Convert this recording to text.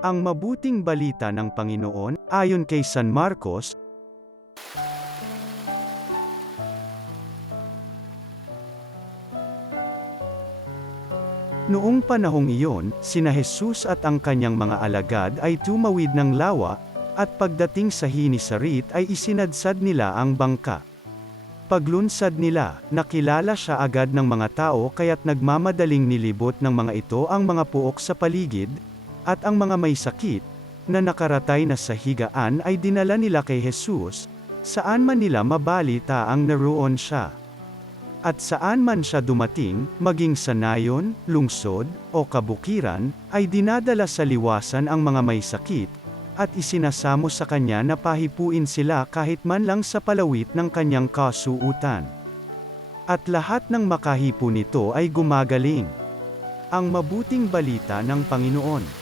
Ang mabuting balita ng Panginoon, ayon kay San Marcos. Noong panahong iyon, sina Jesus at ang kanyang mga alagad ay tumawid ng lawa, at pagdating sa Hinisarit ay isinadsad nila ang bangka. Paglunsad nila, nakilala siya agad ng mga tao kaya't nagmamadaling nilibot ng mga ito ang mga puok sa paligid, at ang mga may sakit, na nakaratay na sa higaan ay dinala nila kay Jesus, saan man nila mabalita ang naroon siya. At saan man siya dumating, maging sa nayon, lungsod, o kabukiran, ay dinadala sa liwasan ang mga may sakit, at isinasamo sa kanya na pahipuin sila kahit man lang sa palawit ng kanyang kasuutan. At lahat ng makahipo nito ay gumagaling. Ang mabuting balita ng Panginoon.